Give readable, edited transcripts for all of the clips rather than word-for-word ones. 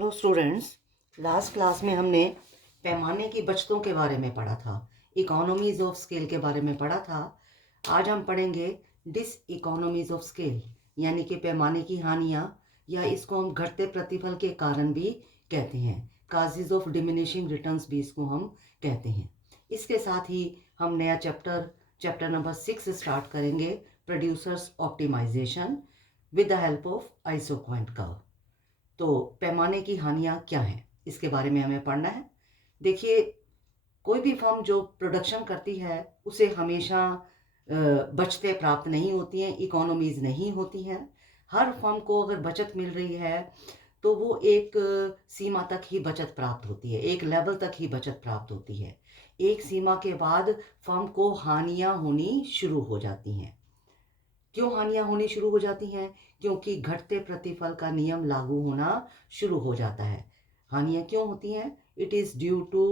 Hello students. Last class में हमने पैमाने की बचतों के बारे में पढ़ा था, इकोनॉमीज ऑफ स्केल के बारे में पढ़ा था। आज हम पढ़ेंगे डिस इकोनॉमीज ऑफ स्केल, यानी कि पैमाने की हानियाँ, या इसको हम घटते प्रतिफल के कारण भी कहते हैं। काजेज ऑफ डिमिनिशिंग रिटर्न्स भी इसको हम कहते हैं। इसके साथ ही हम नया चैप्टर नंबर 6 स्टार्ट करेंगे, producers optimization with the help of isoquant curve. तो पैमाने की हानियाँ क्या हैं, इसके बारे में हमें पढ़ना है। देखिए, कोई भी फर्म जो प्रोडक्शन करती है उसे हमेशा बचतें प्राप्त नहीं होती हैं, इकोनॉमीज़ नहीं होती हैं। हर फर्म को अगर बचत मिल रही है तो वो एक सीमा तक ही बचत प्राप्त होती है, एक लेवल तक ही बचत प्राप्त होती है। एक सीमा के बाद फर्म को हानियाँ होनी शुरू हो जाती हैं। क्यों हानियाँ होनी शुरू हो जाती हैं? क्योंकि घटते प्रतिफल का नियम लागू होना शुरू हो जाता है। हानियाँ क्यों होती हैं? It is due to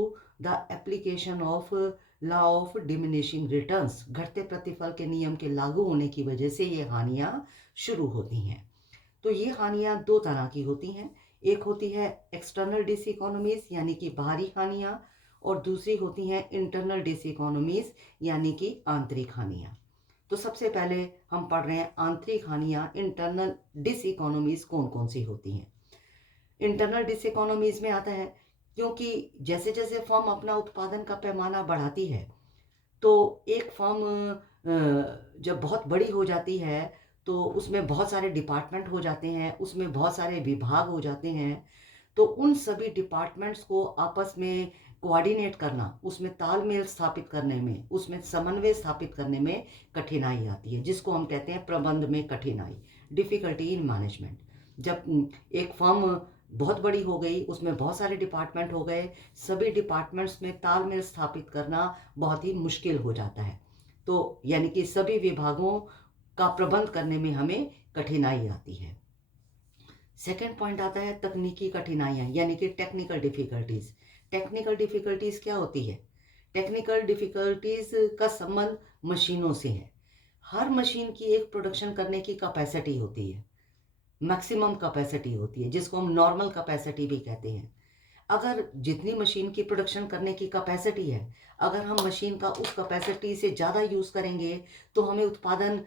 the application of law of diminishing returns. घटते प्रतिफल के नियम के लागू होने की वजह से ये हानियाँ शुरू होती हैं। तो ये हानियाँ दो तरह की होती हैं। एक होती है एक्सटर्नल डिसइकोनॉमीज़, यानी कि बाहरी हानियाँ, और दूसरी होती हैं इंटरनल डिसइकोनॉमीज़, यानी कि आंतरिक हानियाँ। तो सबसे पहले हम पढ़ रहे हैं आंतरिक हानियाँ, इंटरनल डिसइकोनॉमीज़ कौन कौन सी होती हैं। इंटरनल डिसइकोनॉमीज़ में आता है क्योंकि जैसे जैसे फर्म अपना उत्पादन का पैमाना बढ़ाती है, तो एक फर्म जब बहुत बड़ी हो जाती है तो उसमें बहुत सारे डिपार्टमेंट हो जाते हैं, उसमें बहुत सारे विभाग हो जाते हैं। तो उन सभी डिपार्टमेंट्स को आपस में कोऑर्डिनेट करना, उसमें तालमेल स्थापित करने में, उसमें समन्वय स्थापित करने में कठिनाई आती है, जिसको हम कहते हैं प्रबंध में कठिनाई, डिफ़िकल्टी इन मैनेजमेंट। जब एक फर्म बहुत बड़ी हो गई, उसमें बहुत सारे डिपार्टमेंट हो गए, सभी डिपार्टमेंट्स में तालमेल स्थापित करना बहुत ही मुश्किल हो जाता है। तो यानी कि सभी विभागों का प्रबंध करने में हमें कठिनाई आती है। सेकेंड पॉइंट आता है तकनीकी कठिनाइयाँ, यानी कि टेक्निकल डिफ़िकल्टीज़। टेक्निकल डिफ़िकल्टीज़ क्या होती है? टेक्निकल डिफ़िकल्टीज़ का संबंध मशीनों से है। हर मशीन की एक प्रोडक्शन करने की कैपेसिटी होती है, मैक्सिमम कैपेसिटी होती है, जिसको हम नॉर्मल कैपेसिटी भी कहते हैं। अगर जितनी मशीन की प्रोडक्शन करने की कैपेसिटी है, अगर हम मशीन का उस कैपेसिटी से ज़्यादा यूज़ करेंगे तो हमें उत्पादन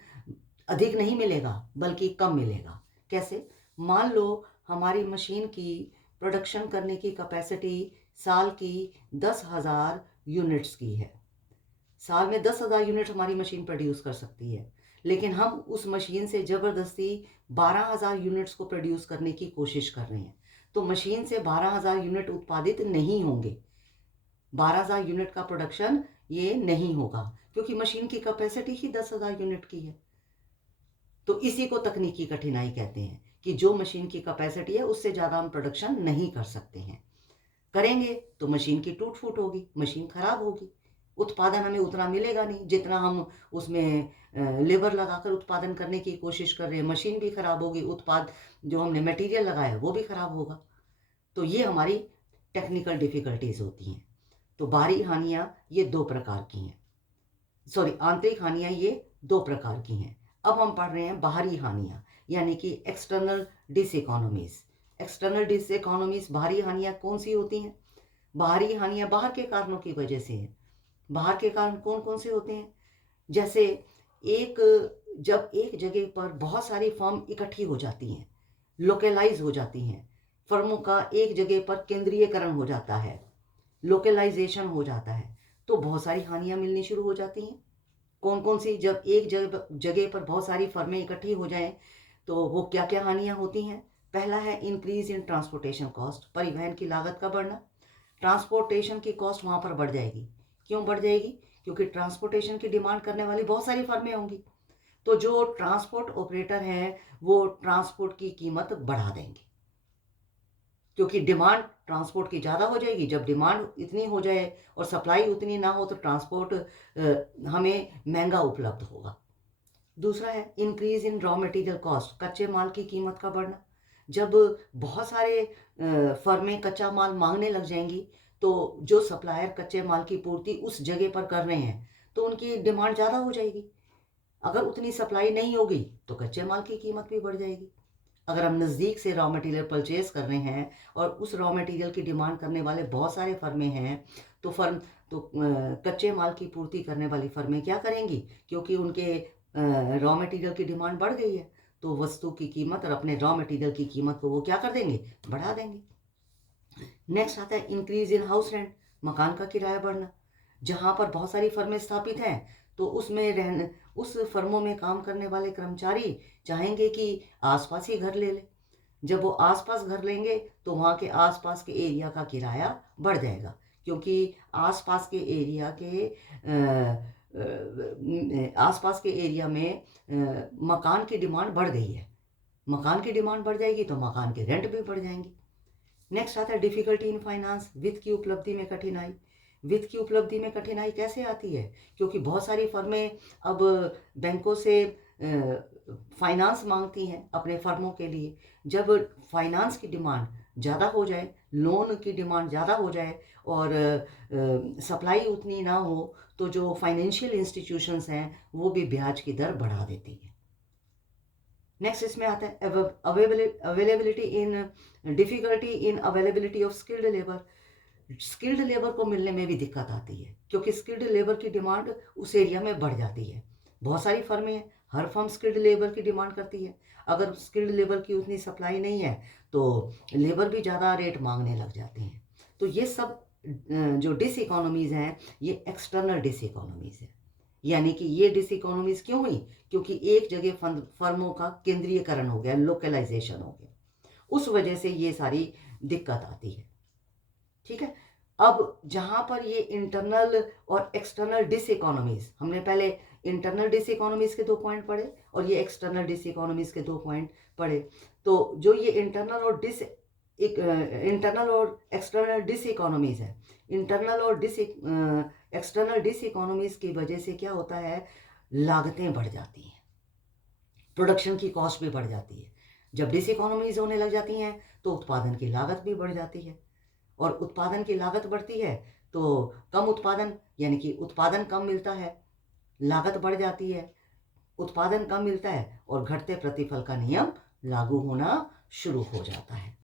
अधिक नहीं मिलेगा, बल्कि कम मिलेगा। कैसे? मान लो हमारी मशीन की प्रोडक्शन करने की कैपेसिटी साल की 10,000 यूनिट्स की है। साल में 10,000 यूनिट हमारी मशीन प्रोड्यूस कर सकती है, लेकिन हम उस मशीन से ज़बरदस्ती 12,000 यूनिट्स को प्रोड्यूस करने की कोशिश कर रहे हैं। तो मशीन से 12,000 यूनिट उत्पादित नहीं होंगे। 12,000 यूनिट का प्रोडक्शन ये नहीं होगा, क्योंकि मशीन की कैपेसिटी ही 10,000 यूनिट की है। तो इसी को तकनीकी कठिनाई कहते हैं कि जो मशीन की कैपेसिटी है उससे ज़्यादा हम प्रोडक्शन नहीं कर सकते हैं। करेंगे तो मशीन की टूट-फूट होगी, मशीन खराब होगी, उत्पादन हमें उतना मिलेगा नहीं जितना हम उसमें लेबर लगाकर उत्पादन करने की कोशिश कर रहे हैं। मशीन भी खराब होगी, उत्पाद जो हमने मटेरियल लगाया वो भी खराब होगा। तो ये हमारी टेक्निकल डिफ़िकल्टीज़ होती हैं। तो बाहरी हानियाँ ये 2 प्रकार की हैं। आंतरिक हानियाँ ये 2 प्रकार की हैं। अब हम पढ़ रहे हैं बाहरी हानियाँ, यानी कि एक्सटर्नल डिसइकोनॉमीज़। एक्सटर्नल डिसइकोनॉमीज़, बाहरी हानियाँ कौन-सी होती हैं? बाहरी हानियाँ बाहर के कारणों की वजह से हैं। बाहर के कारण कौन-कौन से होते हैं? जैसे एक जब एक जगह पर बहुत सारी फर्म इकट्ठी हो जाती हैं, लोकलाइज़ हो जाती हैं, फर्मों का एक जगह पर केंद्रीयकरण हो जाता है, लोकलाइज़ेशन हो जाता है, तो बहुत सारी हानियाँ मिलनी शुरू हो जाती हैं। कौन-कौन सी? जब एक जगह पर बहुत सारी फर्में इकट्ठी हो जाएँ, तो वो क्या-क्या हानियाँ होती हैं? पहला है इंक्रीज़ इन ट्रांसपोर्टेशन कॉस्ट, परिवहन की लागत का बढ़ना। ट्रांसपोर्टेशन की कॉस्ट वहाँ पर बढ़ जाएगी। क्यों बढ़ जाएगी? क्योंकि ट्रांसपोर्टेशन की डिमांड करने वाली बहुत सारी फर्में होंगी। तो जो ट्रांसपोर्ट ऑपरेटर हैं, वो ट्रांसपोर्ट की कीमत बढ़ा देंगे। क्योंकि डिमांड ट्रांसपोर्ट की ज़्यादा हो जाएगी। जब डिमांड इतनी हो जाए और सप्लाई उतनी ना हो तो ट्रांसपोर्ट हमें महँगा उपलब्ध होगा। दूसरा है increase in raw material cost, कच्चे माल की कीमत का बढ़ना। जब बहुत सारे फर्में कच्चा माल माँगने लग जाएँगी, तो जो सप्लायर कच्चे माल की पूर्ति उस जगह पर कर रहे हैं, तो उनकी डिमांड ज़्यादा हो जाएगी। अगर उतनी सप्लाई नहीं होगी, तो कच्चे माल की कीमत भी बढ़ जाएगी। अगर हम नज़दीक से रॉ मटेरियल परचेज कर रहे हैं और उस रॉ मटेरियल की डिमांड करने वाले बहुत सारे फर्में हैं, तो कच्चे माल की पूर्ति करने वाली फर्में क्या करेंगी, क्योंकि उनके रॉ मटेरियल की डिमांड बढ़ गई है, तो वस्तु की कीमत और अपने रॉ मटेरियल की कीमत को वो क्या कर देंगे, बढ़ा देंगे। नेक्स्ट आता है इंक्रीज इन हाउस रेंट, मकान का किराया बढ़ना। जहाँ पर बहुत सारी फर्में स्थापित हैं, तो उस फर्मों में काम करने वाले कर्मचारी चाहेंगे कि आसपास ही घर ले लें। जब वो आसपास घर लेंगे तो वहाँ के आसपास के एरिया का किराया बढ़ जाएगा, क्योंकि आसपास के एरिया के आसपास के एरिया में मकान की डिमांड बढ़ गई है। मकान की डिमांड बढ़ जाएगी तो मकान के रेंट भी बढ़ जाएंगे। नेक्स्ट आता है डिफिकल्टी इन फाइनेंस, वित्त की उपलब्धि में कठिनाई। वित्त की उपलब्धि में कठिनाई कैसे आती है, क्योंकि बहुत सारी फर्में अब बैंकों से फाइनेंस मांगती हैं अपने फर्मों के लिए। जब फाइनेंस की डिमांड ज़्यादा हो जाए, लोन की डिमांड ज़्यादा हो जाए और सप्लाई उतनी ना हो, तो जो फाइनेंशियल इंस्टीट्यूशंस हैं वो भी ब्याज की दर बढ़ा देती हैं। नेक्स्ट इसमें आता है availability in difficulty in availability of skilled labour. Skilled labour को मिलने में भी दिक्कत आती है, क्योंकि स्किल्ड लेबर की डिमांड उस एरिया में बढ़ जाती है। बहुत सारी फर्में हैं, हर फर्म स्किल्ड लेबर की डिमांड करती है। अगर स्किल्ड लेबर की उतनी सप्लाई नहीं है तो लेबर भी ज़्यादा रेट मांगने लग जाते हैं। तो ये सब जो डिस इकोनॉमीज़ हैं, ये एक्सटर्नल डिस इकोनॉमीज़ है। यानी कि ये डिस इकोनॉमीज़ क्यों हुई, क्योंकि एक जगह फर्मों का केंद्रीयकरण हो गया, लोकलाइजेशन हो गया, उस वजह से ये सारी दिक्कत आती है। ठीक है। अब जहाँ पर ये इंटरनल और एक्सटर्नल डिस इकोनॉमीज़, हमने पहले इंटरनल डिस इकोनॉमीज़ के 2 पॉइंट पढ़े और ये एक्सटर्नल डिस इकोनॉमीज़ के 2 पॉइंट पढ़े। तो जो ये इंटरनल और एक्सटर्नल डिस इकोनॉमीज़ है, इंटरनल और एक्सटर्नल डिस इकोनॉमीज़ की वजह से क्या होता है, लागतें बढ़ जाती हैं, प्रोडक्शन की कॉस्ट भी बढ़ जाती है। जब डिस इकोनॉमीज़ होने लग जाती हैं तो उत्पादन की लागत भी बढ़ जाती है, और उत्पादन की लागत बढ़ती है तो कम उत्पादन, यानी कि उत्पादन कम मिलता है, लागत बढ़ जाती है, उत्पादन कम मिलता है और घटते प्रतिफल का नियम लागू होना शुरू हो जाता है।